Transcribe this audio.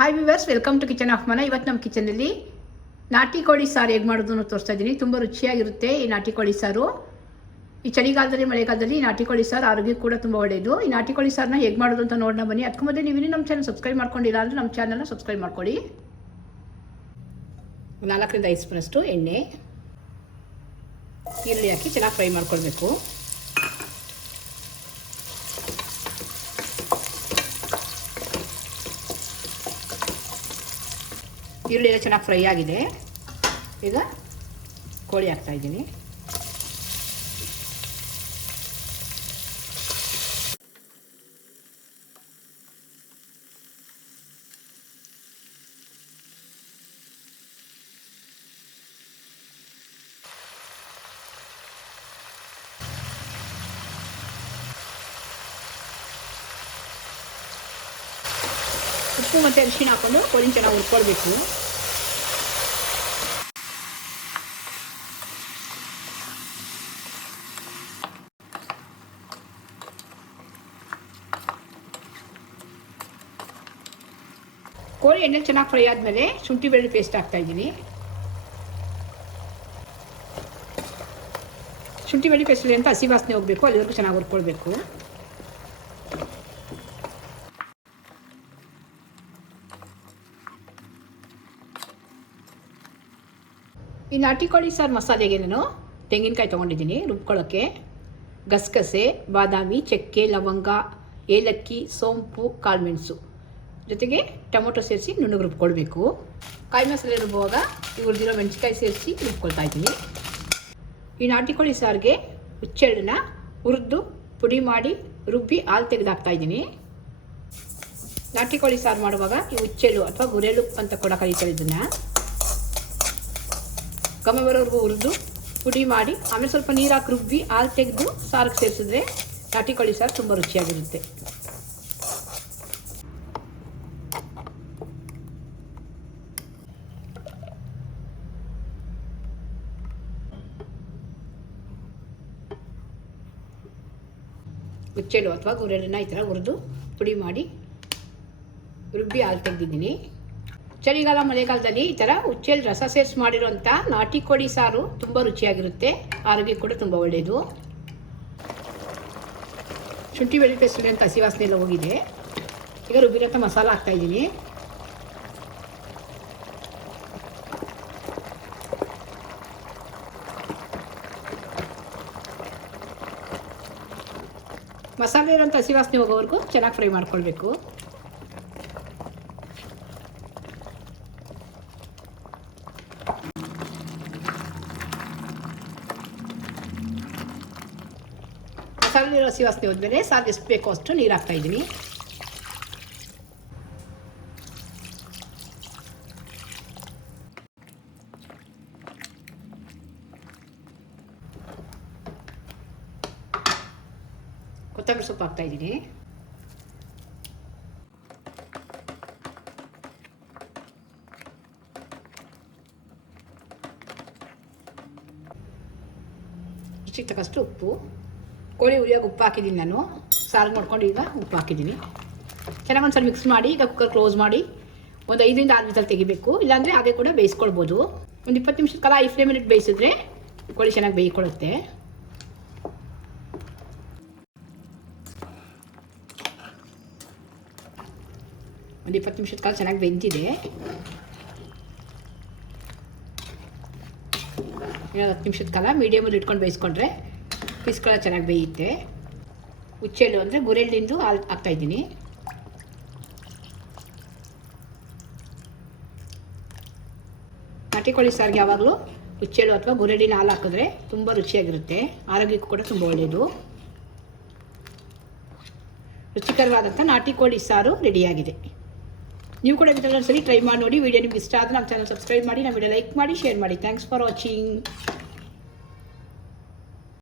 Hi viewers, welcome to kitchen of ಮನ. ಇವತ್ತು ನಮ್ಮ ಕಿಚನಲ್ಲಿ ನಾಟಿ ಕೋಳಿ ಸಾರು ಹೇಗೆ ಮಾಡೋದನ್ನು ತೋರಿಸ್ತಾ ಇದ್ದೀನಿ. ತುಂಬ ರುಚಿಯಾಗಿರುತ್ತೆ ಈ ನಾಟಿ ಕೋಳಿ ಸಾರು. ಈ ಚಳಿಗಾಲದಲ್ಲಿ ಮಳೆಗಾಲದಲ್ಲಿ ಈ ನಾಟಿ ಕೋಳಿ ಸಾರು ಆರೋಗ್ಯಕ್ಕೆ ಕೂಡ ತುಂಬ ಒಳ್ಳೆಯದು. ಈ ನಾಟಿ ಕೋಳಿ ಸಾರನ್ನ ಹೇಗೆ ಮಾಡೋದು ಅಂತ ನೋಡೋಣ ಬನ್ನಿ. ಅದಕ್ಕೆ ಮೊದಲು ನೀವು ನಮ್ಮ ಚಾನಲ್ ಸಬ್ಸ್ಕ್ರೈಬ್ ಮಾಡ್ಕೊಂಡಿಲ್ಲ ಅಂದರೆ ನಮ್ಮ ಚಾನಲ್ನ ಸಬ್ಸ್ಕ್ರೈಬ್ ಮಾಡ್ಕೊಳ್ಳಿ. 4ರಿಂದ 5 ಸ್ಪೂನಷ್ಟು ಎಣ್ಣೆ, ಈರುಳ್ಳಿ ಹಾಕಿ ಚೆನ್ನಾಗಿ ಫ್ರೈ ಮಾಡ್ಕೊಳ್ಬೇಕು. ಈರುಳ್ಳಿ ಎಲ್ಲ ಚೆನ್ನಾಗಿ ಫ್ರೈ ಆಗಿದೆ. ಈಗ ಕೋಳಿ ಹಾಕ್ತಾಯಿದ್ದೀನಿ. ಉಪ್ಪು ಮತ್ತು ಅರಿಶಿಣ ಹಾಕ್ಕೊಂಡು ಕೋಳಿನ ಚೆನ್ನಾಗಿ ಹುರ್ಕೊಳ್ಬೇಕು. ಕೋಳಿ ಎಣ್ಣೆ ಚೆನ್ನಾಗಿ ಫ್ರೈ ಆದಮೇಲೆ ಶುಂಠಿ ಬೆಳ್ಳುಳ್ಳಿ ಪೇಸ್ಟ್ ಹಾಕ್ತಾಯಿದ್ದೀನಿ. ಶುಂಠಿ ಬೆಳ್ಳುಳ್ಳಿ ಪೇಸ್ಟ್ ಅಂತ ಹಸಿ ವಾಸನೆ ಹೋಗಬೇಕು, ಅಲ್ಲಿವರೆಗೂ ಚೆನ್ನಾಗಿ ಹುರ್ಕೊಳ್ಬೇಕು. ಈ ನಾಟಿ ಕೋಳಿ ಸಾರು ಮಸಾಲೆಗೆ ನಾನು ತೆಂಗಿನಕಾಯಿ ತೊಗೊಂಡಿದ್ದೀನಿ ರುಬ್ಕೊಳ್ಳೋಕ್ಕೆ. ಗಸಗಸೆ, ಬಾದಾಮಿ, ಚಕ್ಕೆ, ಲವಂಗ, ಏಲಕ್ಕಿ, ಸೋಂಪು, ಕಾಳುಮೆಣಸು ಜೊತೆಗೆ ಟೊಮೊಟೊ ಸೇರಿಸಿ ನುಣ್ಣಗೆ ರುಬ್ಕೊಳ್ಬೇಕು. ಕಾಯಿ ಮಸಾಲೆ ರುಬ್ಬುವಾಗ ಈ ಹುರಿದಿರೋ ಮೆಣಸಿನ್ಕಾಯಿ ಸೇರಿಸಿ ರುಬ್ಕೊಳ್ತಾ ಇದ್ದೀನಿ. ಈ ನಾಟಿ ಕೋಳಿ ಸಾರಿಗೆ ಹುಚ್ಚೆಳ್ಳನ್ನ ಹುರಿದು ಪುಡಿ ಮಾಡಿ ರುಬ್ಬಿ ಹಾಲು ತೆಗೆದಾಕ್ತಾಯಿದ್ದೀನಿ. ನಾಟಿ ಕೋಳಿ ಸಾರು ಮಾಡುವಾಗ ಈ ಹುಚ್ಚೆಳ್ಳು ಅಥವಾ ಗುರೆಳ್ಳು ಅಂತ ಕೂಡ ಕರೀತಾರೆ. ಇದನ್ನು ಘಮ ಬರೋವರೆಗೂ ಹುರಿದು ಪುಡಿ ಮಾಡಿ ಆಮೇಲೆ ಸ್ವಲ್ಪ ನೀರು ಹಾಕಿ ರುಬ್ಬಿ ಹಾಲು ತೆಗೆದು ಸಾರಿಗೆ ಸೇರಿಸಿದ್ರೆ ನಾಟಿ ಕೋಳಿ ಸಾರು ತುಂಬ ರುಚಿಯಾಗಿರುತ್ತೆ. ಹುಚ್ಚೆಳ್ಳು ಅಥವಾ ಗುರೆಳ್ಳನ್ನ ಈ ಥರ ಹುರಿದು ಪುಡಿ ಮಾಡಿ ರುಬ್ಬಿ ಹಾಲು ತೆಗೆದಿದ್ದೀನಿ. ಚಳಿಗಾಲ ಮಳೆಗಾಲದಲ್ಲಿ ಈ ಥರ ಹುಚ್ಚೆಳ್ಳು ರಸ ಸೇರಿಸಿ ಮಾಡಿರೋಂಥ ನಾಟಿ ಕೋಳಿ ಸಾರು ತುಂಬ ರುಚಿಯಾಗಿರುತ್ತೆ, ಆರೋಗ್ಯಕ್ಕೆ ಕೂಡ ತುಂಬ ಒಳ್ಳೆಯದು. ಶುಂಠಿ ಬೆಳ್ಳುಳ್ಳಿ ಪೇಸ್ಟ್ ಅಂತ ಹಸಿ ವಾಸನೆ ಎಲ್ಲ ಹೋಗಿದೆ. ಈಗ ರುಬ್ಬಿರೋಂಥ ಮಸಾಲ ಹಾಕ್ತಾಯಿದ್ದೀನಿ. ಮಸಾಲೆ ಇರೋಂಥ ಹಸಿ ವಾಸನೆ ಹೋಗೋವರೆಗೂ ಚೆನ್ನಾಗಿ ಫ್ರೈ ಮಾಡ್ಕೊಳ್ಬೇಕು. ಮಸಾಲೆ ಹಸಿ ವಾಸನೆ ಹೋದ್ಮೇಲೆ ಸಾರಿಗೆ ಎಷ್ಟು ಬೇಕೋ ಅಷ್ಟು ನೀರು ಹಾಕ್ತಾಯಿದ್ದೀನಿ. ಕೊತ್ತಂಬರಿ ಸೊಪ್ಪು ಹಾಕ್ತಾಯಿದ್ದೀನಿ. ರುಚಿಗೆ ತಕ್ಕಷ್ಟು ಉಪ್ಪು. ಕೋಳಿ ಉರಿಯಾಗಿ ಉಪ್ಪು ಹಾಕಿದ್ದೀನಿ ನಾನು. ಸಾರು ಮಾಡ್ಕೊಂಡು ಈಗ ಉಪ್ಪು ಹಾಕಿದ್ದೀನಿ. ಚೆನ್ನಾಗಿ ಒಂದ್ಸಲ ಮಿಕ್ಸ್ ಮಾಡಿ ಈಗ ಕುಕ್ಕರ್ ಕ್ಲೋಸ್ ಮಾಡಿ ಒಂದು 5ರಿಂದ 6 ವಿಸಲ್ ತೆಗಿಬೇಕು. ಇಲ್ಲಾಂದರೆ ಹಾಗೆ ಕೂಡ ಬೇಯಿಸ್ಕೊಳ್ಬೋದು. ಒಂದು 20 ನಿಮಿಷದ ಕಾಲ ಹೈ ಫ್ಲೇಮಲ್ಲಿ ಬೇಯಿಸಿದ್ರೆ ಕೋಳಿ ಚೆನ್ನಾಗಿ ಬೇಯಿಕೊಳ್ಳುತ್ತೆ. ಒಂದು 20 ನಿಮಿಷದ ಕಾಲ ಚೆನ್ನಾಗಿ ಬೆಂದಿದೆ. ಇನ್ನೊಂದು 10 ನಿಮಿಷದ ಕಾಲ ಮೀಡಿಯಮಲ್ಲಿ ಇಟ್ಕೊಂಡು ಬೇಯಿಸ್ಕೊಂಡ್ರೆ ಪೀಸ್ಗಳ ಚೆನ್ನಾಗಿ ಬೇಯುತ್ತೆ. ಹುಚ್ಚೆಳ್ಳು ಅಂದರೆ ಗುರೆಳ್ಳಿಂದು ಹಾಲು ಹಾಕ್ತಾಯಿದ್ದೀನಿ. ನಾಟಿ ಕೋಳಿ ಸಾರಿಗೆ ಯಾವಾಗಲೂ ಹುಚ್ಚೆಳ್ಳು ಅಥವಾ ಗುರೆಳ್ಳಿನ ಹಾಲು ಹಾಕಿದ್ರೆ ತುಂಬ ರುಚಿಯಾಗಿರುತ್ತೆ, ಆರೋಗ್ಯಕ್ಕೂ ಕೂಡ ತುಂಬ ಒಳ್ಳೆಯದು. ರುಚಿಕರವಾದಂಥ ನಾಟಿ ಕೋಳಿ ಸಾರು ರೆಡಿಯಾಗಿದೆ. ನೀವು ಕೂಡ ಇದರಲ್ಲಿ ಸರಿ ಟ್ರೈ ಮಾಡಿ ನೋಡಿ. ವಿಡಿಯೋ ನಿಮ್ಗೆ ಇಷ್ಟ ಆದರೆ ನಮ್ಮ ಚಾನಲ್ ಸಬ್ಸ್ಕ್ರೈಬ್ ಮಾಡಿ, ನಮ್ಮ ವಿಡಿಯೋ ಲೈಕ್ ಮಾಡಿ, ಶೇರ್ ಮಾಡಿ. Thanks for watching.